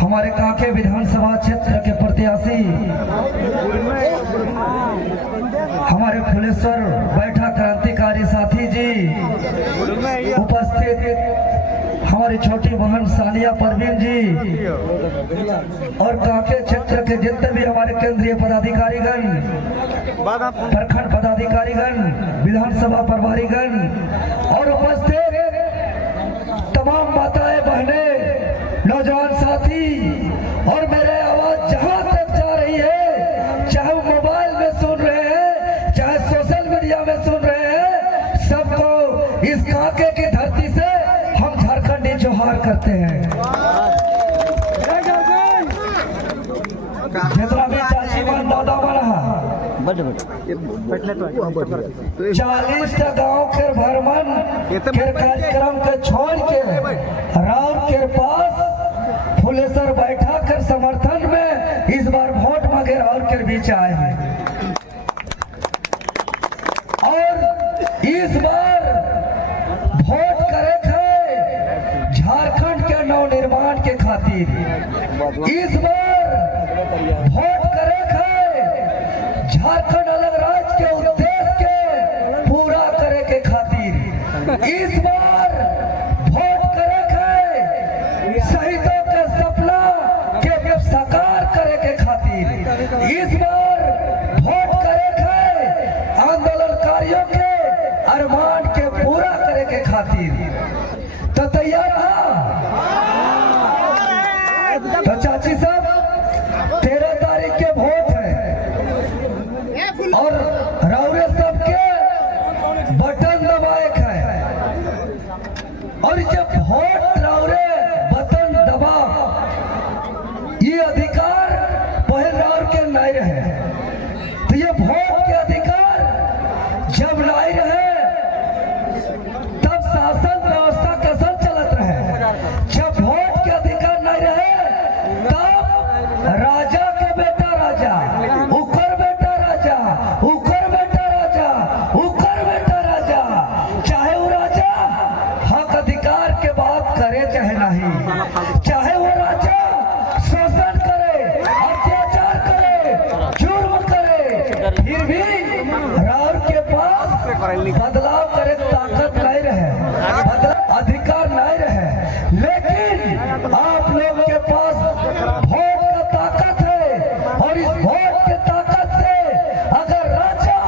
हमारे कांके विधानसभा क्षेत्र के प्रत्याशी हमारे फुलेश्वर बैठा क्रांतिकारी साथी जी उपस्थित, हमारी छोटी बहन सानिया परवीन जी और कांके क्षेत्र के जितने भी हमारे केंद्रीय पदाधिकारीगण, प्रखंड पदाधिकारीगण, विधानसभा प्रभारीगण और उपस्थित तमाम माताएं, बहने, नौजवान साथी और मेरे आवाज जहां तक जा रही है, चाहे वो मोबाइल में सुन रहे हैं, चाहे सोशल मीडिया में सुन रहे हैं, सबको इस कांके की धरती से हम झारखंडी जोहार करते हैं। जितना भी चाची मन दादा बना 40 गाँव के भरमन के कार्यक्रम के छोड़ के राव के पास फुलेश्वर बैठा कर समर्थन में इस बार वोट मांगे राव के बीच आए हैं और इस बार वोट करे थे झारखंड के नवनिर्माण के खातिर, इस बार वोट करे थे झारखंड अलग राज्य के उद्देश्य के पूरा करे के खातिर, इस बार वोट करे थे शहीदों के सपना के साकार करे के खातिर, इस बार वोट करे थे आंदोलनकारियों के अरमान के पूरा करे के खातिर। तो तैयार रहा? तो चाची साहब 13 तारीख के वोट है और रावरे सबके बटन दबाए है और जब वोट रावरे बटन दबा, ये अधिकार पहले रावर के नहीं रहे, तो ये वोट के अधिकार जब नहीं रहे तब शासन व्यवस्था कैसे चलत रहे। जब वोट के अधिकार नहीं रहे तब राजा के बेटा राजा, उकर बेटा राजा, उकर बेटा राजा, उकर बेटा राजा, चाहे वो राजा हक अधिकार के बात करे चाहे नहीं, चाहे वो राजा शोषण करे, अत्याचार करे, जुर्म करे, फिर भी रावर के पास बदलाव करे ताकत नहीं रहे, अधिकार नहीं रहे, लेकिन आप लोग के पास वोट का ताकत है और इस वोट के ताकत से अगर राजा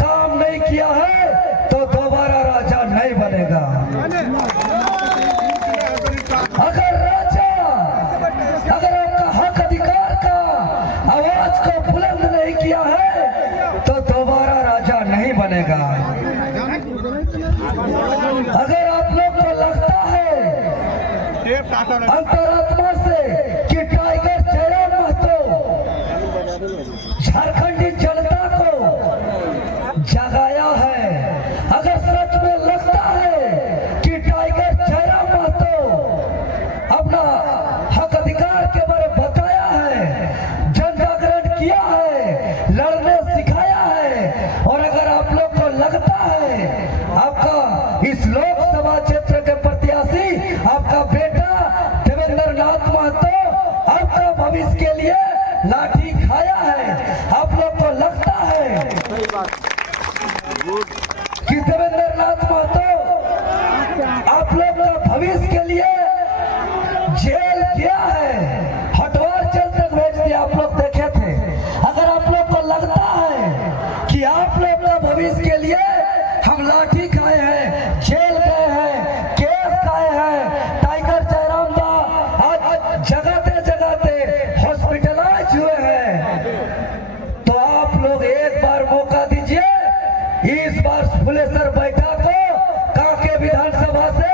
काम नहीं किया है तो दोबारा राजा नहीं बनेगा। अगर राजा, अगर आपका हक अधिकार का आवाज को बुलंद नहीं किया है तो दोबारा राजा नहीं बनेगा। अगर आप लोग को लगता है अंतरात्मा से कि टाइगर जयराम महतो झारखंडी जनता को जगाया है, अगर सच में लगता है कि टाइगर जयराम महतो अपना हक अधिकार के बारे में बताया है, जन जागरण किया है, लड़ने सिखाया है, और अगर आप लोग को लगता है आपका इस लोकसभा क्षेत्र के प्रत्याशी आपका बेटा देवेंद्र नाथ महतो आपका भविष्य के लिए लाठी खाया है, आप लोग को लगता है कि देवेंद्र नाथ महतो आप लोग का भविष्य के लिए जेल गया है, हटवार जेल तक भेज दिया, आप लोग देखे थे। अगर आप लोग को लगता है कि आप लोग का भविष्य के लिए हम लाठी खाए हैं, जेल गए हैं, केस खाए हैं, टाइगर जयराम दा आज जगाते जगाते हॉस्पिटलाइज हुए हैं, तो आप लोग एक बार मौका दीजिए, इस बार फुलेश्वर बैठा को कांके विधानसभा से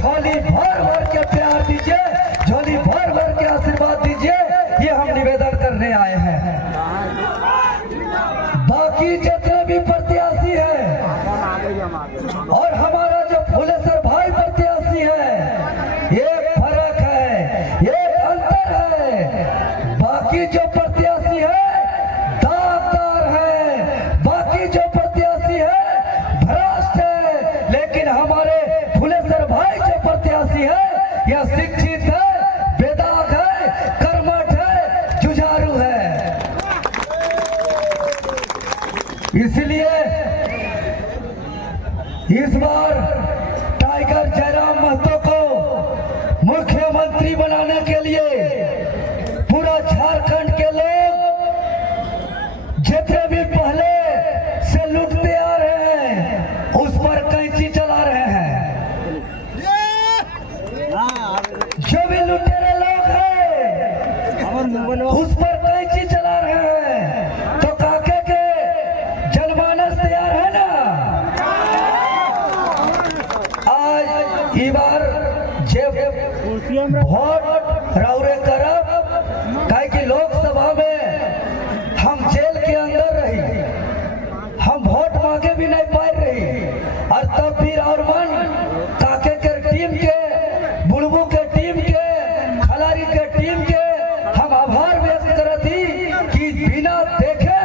झोली भर भर के प्यार दीजिए, झोली भर भर के आशीर्वाद इसलिए इस बार टाइगर जयराम महतो को मुख्यमंत्री बनाने के लिए पूरा झारखंड के लोग जितने भी पहले से लूटते आ रहे हैं उस पर कैंची चला रहे हैं। जो भी लुटेरे लोग हैं उस पर कैंची चला रहे हैं। तो काके के जनमानस तैयार है ना। आज ई बार जब वोट राउरे करब काहे कि लोकसभा में हम जेल के अंदर रही, हम वोट मांगे भी नहीं पाए रही। और तब भी और मन काके के टीम के, बुलबू के टीम के, खलारी के टीम के हम आभार व्यक्त करती कि बिना देखे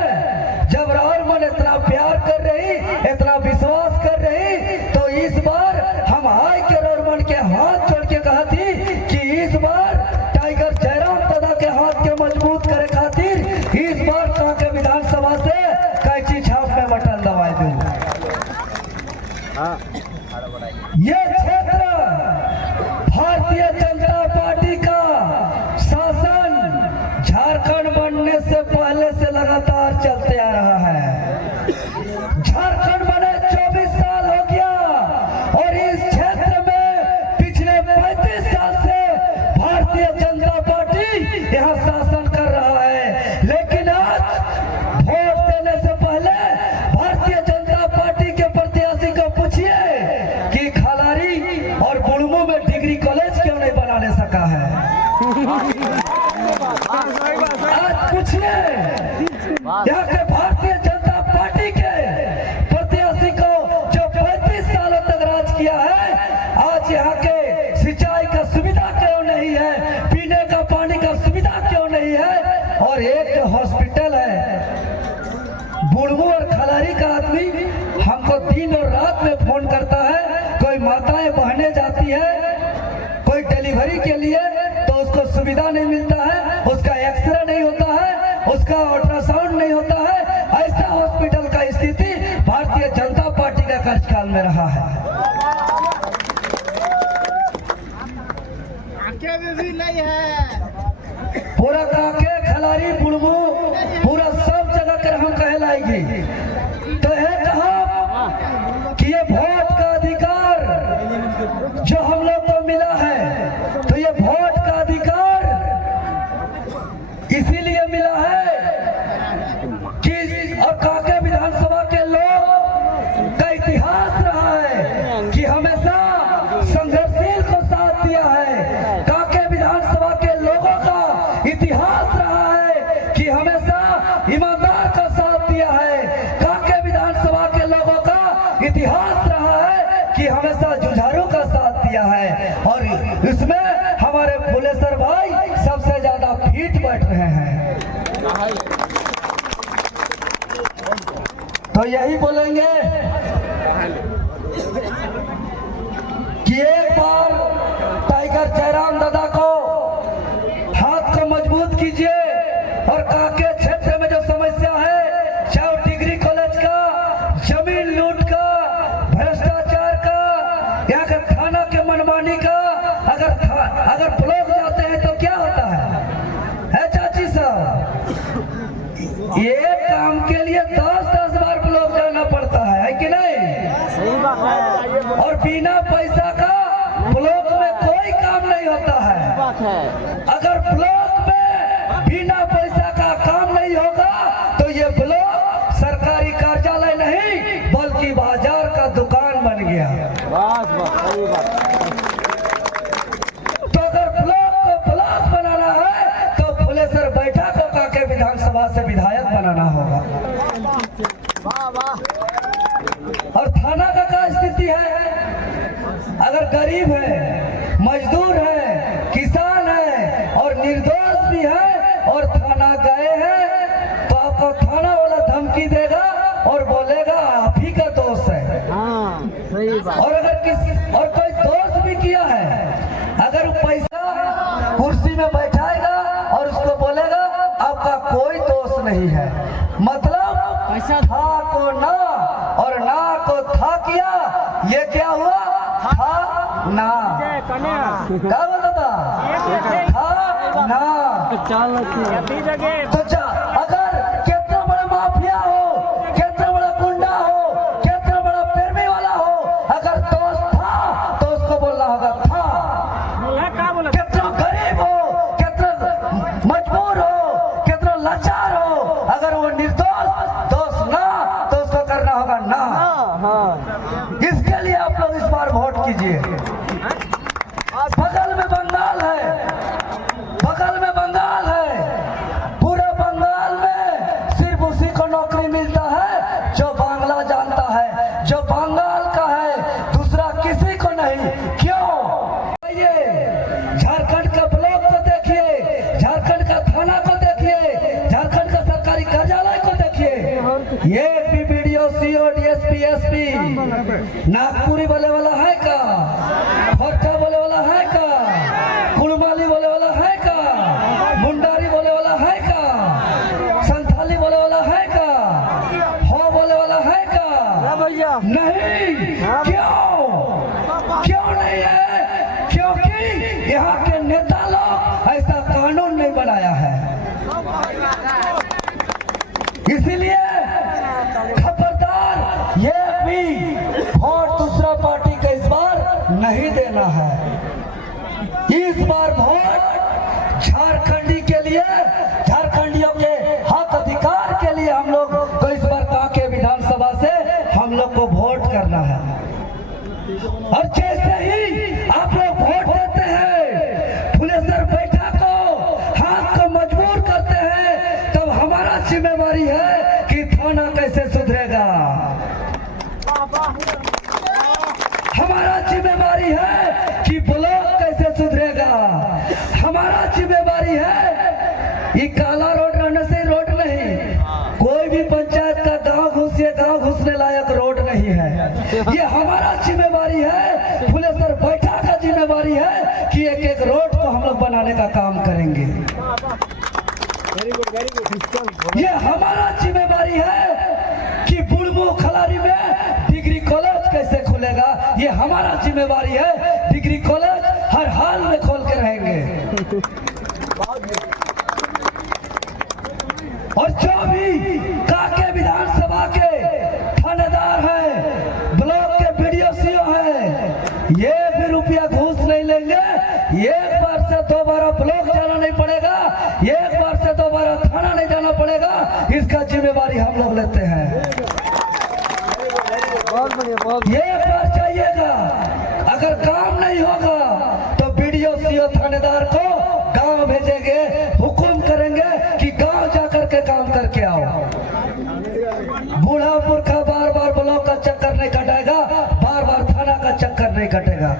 जब राहुल मन इतना प्यार कर रही, इतना विश्वास कर रही, तो इस बार हम हाय के राहुल मन के हाथ जोड़ के कहती कि इस बार टाइगर जयराम दादा के हाथ के मजबूत करे खातिर इस बार काके विधानसभा से कैंची छाप में बटन दबाई दूं। ये क्षेत्र भारतीय जनता पार्टी का शासन झारखंड बनने से पहले से लगातार चलते आ रहा है। झारखंड बने 24 साल हो गया और इस क्षेत्र में पिछले 35 साल से भारतीय जनता पार्टी यहाँ शासन कर रहा है। लेकिन आज वोट देने से पहले भारतीय जनता पार्टी के प्रत्याशी को पूछिए कि खलारी और बुढ़मू में डिग्री कॉलेज क्यों नहीं बनाने सका है। आज पूछिए यहाँ के भारतीय जनता पार्टी के प्रत्याशी को जो 35 सालों तक राज किया है, आज यहाँ के सिंचाई का सुविधा क्यों नहीं है, पीने का पानी का सुविधा क्यों नहीं है। और एक जो हॉस्पिटल है बुढ़मू और खलारी का आदमी हमको दिन और रात में फोन करता है। कोई माताएं बहने जाती है कोई डिलीवरी के लिए तो उसको सुविधा नहीं मिलता है, उसका एक्सरे नहीं होता है, उसका अल्ट्रासाउंड नहीं होता है। ऐसा हॉस्पिटल का स्थिति भारतीय जनता पार्टी का कार्यकाल में रहा है। भी नहीं है पूरा काके खलारी बुढ़मू पूरा सब जगह कर हम कहलाएगी। तो है कहा कि ये वोट का अधिकार जो हम लोग को मिला है, तो ये वोट का अधिकार इसीलिए मिला है कि और काके विधानसभा के लोग का इतिहास रहा है कि हमेशा संघर्षशील को साथ दिया है। काके विधानसभा के लोगों का इतिहास रहा है कि हमेशा ईमानदार का साथ दिया है। काके विधानसभा के लोगों का इतिहास रहा है कि हमेशा जुझारू का साथ दिया है। और इसमें हमारे फुलेसर भाई सबसे ज्यादा फीट बैठ रहे हैं। तो यही बोलेंगे कि एक बार टाइगर जयराम दादा को हाथ को मजबूत कीजिए। और काके क्षेत्र में जो समस्या है, चाहे डिग्री कॉलेज का, जमीन लूट का, भ्रष्टाचार का, यहाँ के थाना के मनमानी का, अगर ब्लॉक जाते हैं तो क्या होता है चाची साहब, ये काम के लिए 10-10 बार ब्लॉक जाना पड़ता है कि नहीं। सही बात है। और बिना पैसा का ब्लॉक में कोई काम नहीं होता है। बात है। अगर ब्लॉक में बिना पैसा का काम नहीं होगा तो ये ब्लॉक सरकारी कार्यालय नहीं बल्कि बाजार का दुकान बन गया। बस सही बात। तो अगर ब्लॉक को ब्लॉक बनाना है तो फुलेसर बैठा को काके विधानसभा से विधायक बनाना होगा। वाह वाह। और थाना का क्या स्थिति है, अगर गरीब है, मजदूर है, किसान है और निर्दोष भी है और थाना गए हैं तो आपको थाना वाला धमकी देगा और बोलेगा आप ही का दोष है। हाँ सही बात। और अगर और कोई दोष भी किया है, अगर पैसा कुर्सी में बैठाएगा और उसको बोलेगा आपका कोई दोष नहीं है, मतलब पैसा था को ना क्या बोला था? था ना। तो अगर कितना बड़ा माफिया हो, कितना बड़ा गुंडा हो, कितना बड़ा पैरवी वाला हो, अगर दोस्त था तो उसको बोलना होगा था। कितना गरीब हो, कितना मजबूर हो, कितना लाचार हो, अगर वो निर्दोष दोस्त ना तो उसको करना होगा ना। इसके लिए आप लोग इस बार वोट कीजिए। बगल में बंगाल है, बगल में बंगाल है, पूरे बंगाल में सिर्फ उसी को नौकरी मिलता है जो बांग्ला जानता है, जो बंगाल का है, दूसरा किसी को नहीं। क्यों? ये झारखंड का ब्लॉक को देखिए, झारखंड का थाना को देखिए, झारखंड का सरकारी कार्यालय को देखिए। ये BDO, CO, DSP, SP Nagpuri बोले वाला है का? फट्टा बोले वाला है का? कुड़माली बोले वाला है का? मुंडारी बोले वाला है का? संथाली बोले वाला है का? हो बोले वाला है का? भैया नहीं। क्यों? क्यों नहीं है? क्योंकि यहाँ के नेता लोग ऐसा कानून नहीं बनाया है। इसीलिए खबरदार, ये भी वोट दूसरा पार्टी का इस बार नहीं देना है। इस बार वोट झारखंडी के लिए, झारखंडियों के हक अधिकार के लिए हम लोग को इस बार कांके विधानसभा से हम लोग को वोट करना है। और जैसे ही आप लोग वोट देते हैं, फुलेसर बैठा को हाथ को मजबूर करते हैं, तब हमारा जिम्मेवारी है कि थाना कैसे सुधरेगा। हमारा जिम्मेवारी है कि ब्लॉक कैसे सुधरेगा। हमारा जिम्मेवारी है, ये काला रोड रहने से रोड नहीं, कोई भी पंचायत का गांव घुसिए, गांव घुसने लायक रोड नहीं है। ये हमारा जिम्मेवारी है, फुलेसर बैठा का जिम्मेवारी है कि एक एक रोड को हम लोग बनाने का काम करेंगे। ये हमारा जिम्मेवारी है कि बुढ़मू खलारी में डिग्री कॉलेज कैसे खुलेगा। ये हमारा जिम्मेवारी है, डिग्री कॉलेज हर हाल में खोल के रहेंगे। और जो भी कांके विधानसभा के थानेदार हैं, ब्लॉक के बीडीओ, सीओ हैं, ये भी रुपया घूस नहीं लेंगे। एक बार से दोबारा ब्लॉक जाना नहीं पड़ेगा, एक बार से दोबारा थाना नहीं जाना पड़ेगा। इसका जिम्मेवारी हम लोग लेते हैं। बहुत बढ़िया, बहुत ये एक बार चाहिएगा। अगर काम नहीं होगा तो बीडीओ, सीओ, थानेदार को गांव भेजेंगे, हुकुम करेंगे कि गांव जाकर के काम करके आओ। बूढ़ा पुरखा बार बार ब्लॉक का चक्कर नहीं कटेगा, बार बार थाना का चक्कर नहीं कटेगा।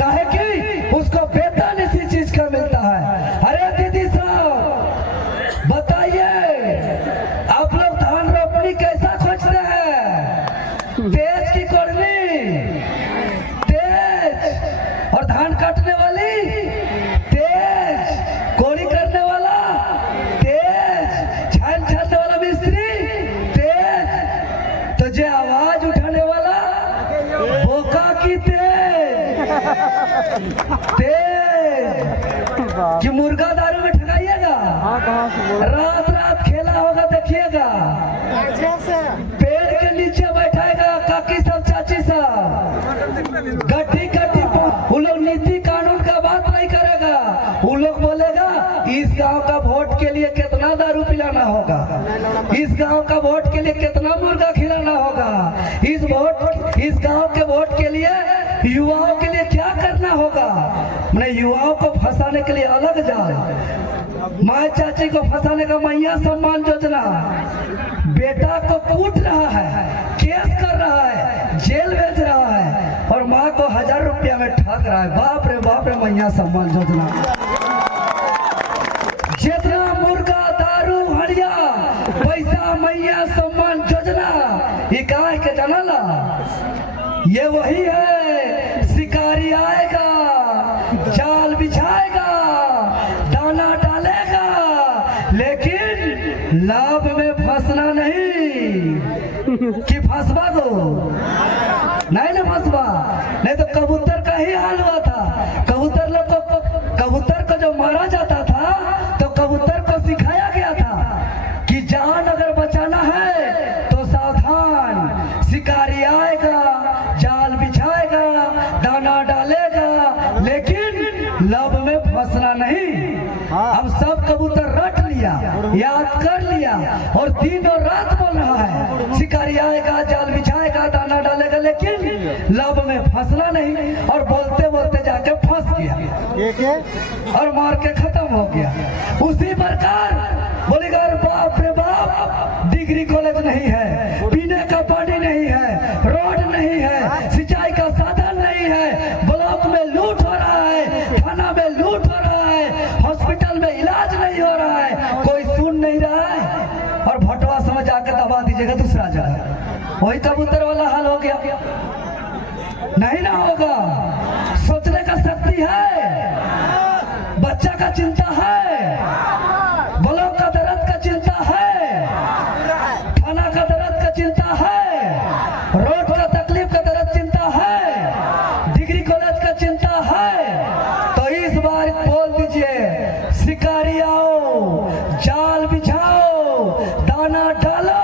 काहे कि उसको वेतन इसी चीज का मिलता है। अरे दीदी साहब बताइए, आप लोग धान रोपनी कैसा खोजते हैं? तेज की कोड़नी तेज, और धान काटने वाली तेज, कोड़ी करने वाला तेज, छान छानने वाला मिस्त्री तेज, तो जे आवाज उठाने वाला बोका की तेज कि मुर्गा दारू में ठगाइएगा। रात रात खेला होगा, देखिएगा। पेड़ के नीचे बैठाएगा काकी सब, चाची सब, गड्ढी गड्ढी। उन लोग नीति कानून का बात नहीं करेगा। उन लोग बोलेगा इस गांव का वोट के लिए कितना दारू पिलाना होगा, इस गांव का वोट के लिए कितना मुर्गा खिलाना होगा, इस गांव के वोट के लिए युवाओं के लिए क्या करना होगा। मैंने युवाओं को फंसाने के लिए अलग जाल, माँ चाची को फंसाने का मैया सम्मान योजना, बेटा को कूट रहा है, केस कर रहा है, जेल भेज रहा है, और माँ को 1000 रुपया में ठग रहा है। बाप रे मैया सम्मान योजना। जितना मुर्गा दारू हड़िया पैसा मैया सम्मान योजना, ये कहा के जानला, ये वही है। शिकारी आएगा, जाल बिछाएगा, दाना डालेगा, लेकिन लाभ में फंसना नहीं। कि फंसवा दो नहीं ना, फंसवा नहीं तो कबूतर का ही हाल हुआ था। और दिन और रात बोल रहा है शिकारी आएगा, जाल बिछाएगा, दाना डालेगा, लेकिन लब में फंसना नहीं, और बोलते बोलते जाके फंस गया और मार के खत्म हो गया। उसी प्रकार बोलेगा बाप रे बाप, डिग्री कॉलेज नहीं है, पीने का पानी नहीं है, रोड नहीं है, सिंचाई का साधन नहीं है, ब्लॉक में लूट हो रहा है, थाना में लूट हो रहा है, हॉस्पिटल में इलाज नहीं हो रहा है, कोई सुन नहीं रहा है, और भटवा समझ आकर दबा दीजिएगा दूसरा जगह। वही कबूतर वाला हाल हो गया। नहीं ना होगा, सोचने का शक्ति है, बच्चा का चिंता है, ब्लॉक का दर्द का चिंता है, थाना का दर्द का चिंता है, रोड का तकलीफ का दर्द चिंता है, डिग्री कॉलेज का चिंता है। तो इस बार बोल दीजिए शिकारी आओ, जाल बिछाओ, दाना डालो,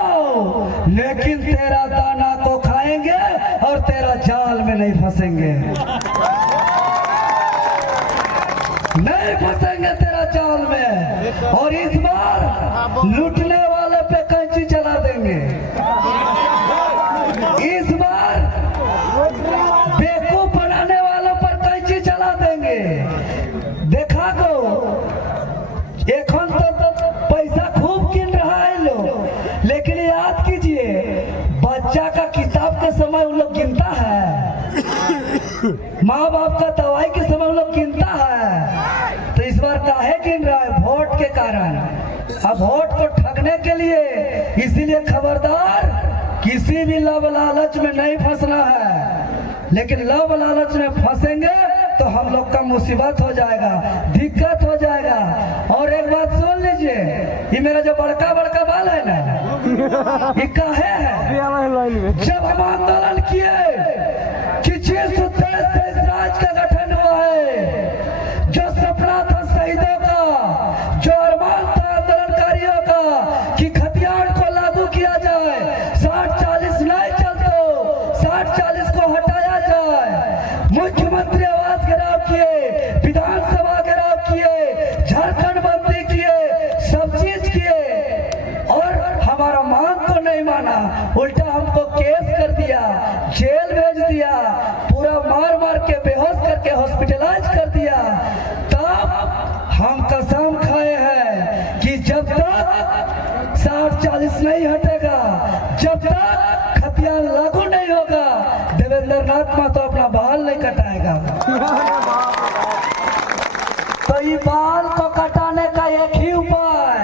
लेकिन तेरा दाना को खाएंगे और तेरा जाल में नहीं फंसेंगे, नहीं फंसेंगे तेरा जाल में। और इस बार लूटने वाले पे कैंची चला देंगे, इस बार बेवकूफ बनाने वालों पर कैंची चला देंगे। देखा को एखन तो पैसा खूब गिन रहा है लोग, लेकिन याद कीजिए बच्चा का किताब के समय उन लोग गिनता है, माँ बाप का दवाई के समय उन लोग गिनता है। तो इस बार काहे गिन रहा है? वोट के कारण। अब वोट को ठगने के लिए, इसीलिए खबरदार, किसी भी लब लालच में नहीं फंसना है, लेकिन लब लालच में फंसेंगे तो हम लोग का मुसीबत हो जाएगा, दिक्कत हो जाएगा। और एक बात सुन लीजिए, ये मेरा जो बड़का बड़का बाल है ना, ये काहे है? जब हम आंदोलन किए कि जिस उद्देश्य से इस राज्य का गठन हुआ है, जो सपना था शहीदों का, जो अरमान था आंदोलनकारियों का कि खतियान को लागू किया जाए, 60-40 नहीं चलते, 60-40 को हटाया जाए, मुख्यमंत्री आवास घेराव किए, विधानसभा घेराव किए, झारखंड बंदी किए, सब चीज किए, और हमारा मांग को नहीं माना, उल्टा हमको केस कर दिया, जेल भेज दिया, पूरा मार मार के बेहोश करके हॉस्पिटलाइज कर दिया। तब हम कसम खाए हैं कि जब तक 60-40 नहीं हटेगा, जब तक खतियान लागू नहीं होगा, देवेंद्र नाथ मातो अपना बाल नहीं कटाएगा। तो ये बाल को कटाने का एक ही उपाय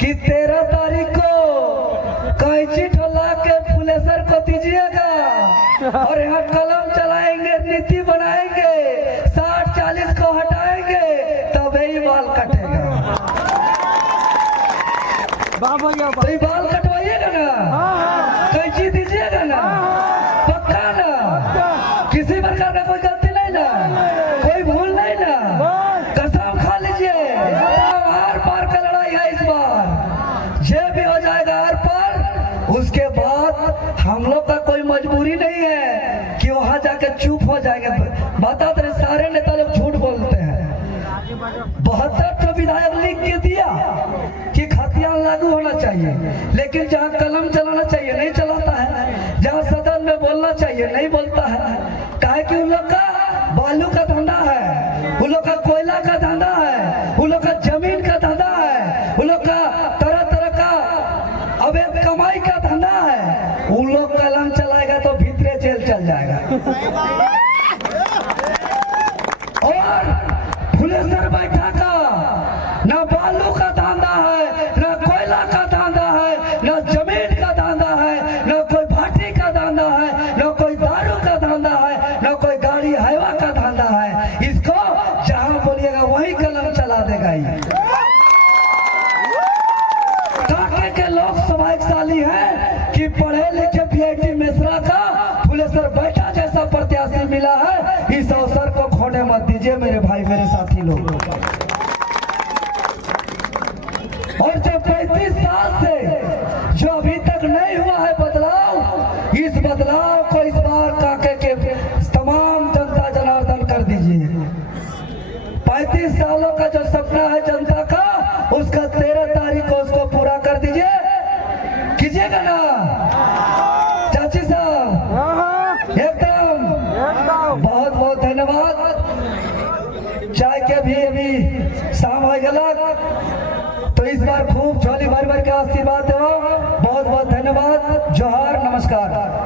कि 13 तारीख को कैंची ठोला के फुलेसर को दीजिएगा, और यहाँ कलम चलाएंगे, नीति बनाएंगे, 60-40 को हटाएंगे, तब ही बाल कटेगा। तो ये बाल कटवाइएगा ना, कैंची दीजिएगा ना, पक्का ना, किसी प्रकार का कोई गलती नहीं ना, कोई भूल नहीं ना, कसम खा लीजिए। आर पार का लड़ाई है इस बार, ये भी हो जाएगा आर पार। उसके बाद हम लोग का कोई मजबूरी नहीं है कि वहां जाके चुप हो जाएंगे। बता दे, सारे नेता लोग झूठ बोलते हैं। 72 विधायक लिख के दिया कि खतियान लागू होना चाहिए, लेकिन जहाँ कलम चलाना चाहिए नहीं चलाता है, जहाँ सदन में बोलना चाहिए नहीं बोलता है। काहे कि उन लोग का बालू का धंधा है, उन लोग का कोयला का धंधा है, उन लोग का जमीन का धंधा है, उन लोग का तरह तरह का अवैध कमाई का धंधा है। उन लोग कलम चलाएगा तो भीतरे जेल चल जाएगा। और फुलेसर बैठा का ना बालू का धंधा है, ना कोयला का धंधा है, ना जमीन का धंधा है, ना कोई भाटी का धंधा है, ना कोई दारू का धंधा है, ना कोई गाड़ी हाईवा का धंधा है। इसको जहां बोलिएगा वही कलम चला देगा। ये काके के लोग सौभाग्यशाली हैं कि पढ़े लिखे PIT मिश्रा का फुलेसर बैठा जैसा प्रत्याशी मिला है। इस अवसर को खोने मत दीजिए मेरे भाई, मेरे साथी लोग। और जो 35 साल से जो अभी तक नहीं हुआ है बदलाव, इस बदलाव को इस बार काके के तमाम जनता जनार्दन कर दीजिए। 35 सालों का जो सपना है जनता का, उसका 13 तारीख को उसको पूरा कर दीजिए। तो इस बार खूब झोली भर भर के आशीर्वाद देवा। बहुत बहुत धन्यवाद। जोहार, नमस्कार।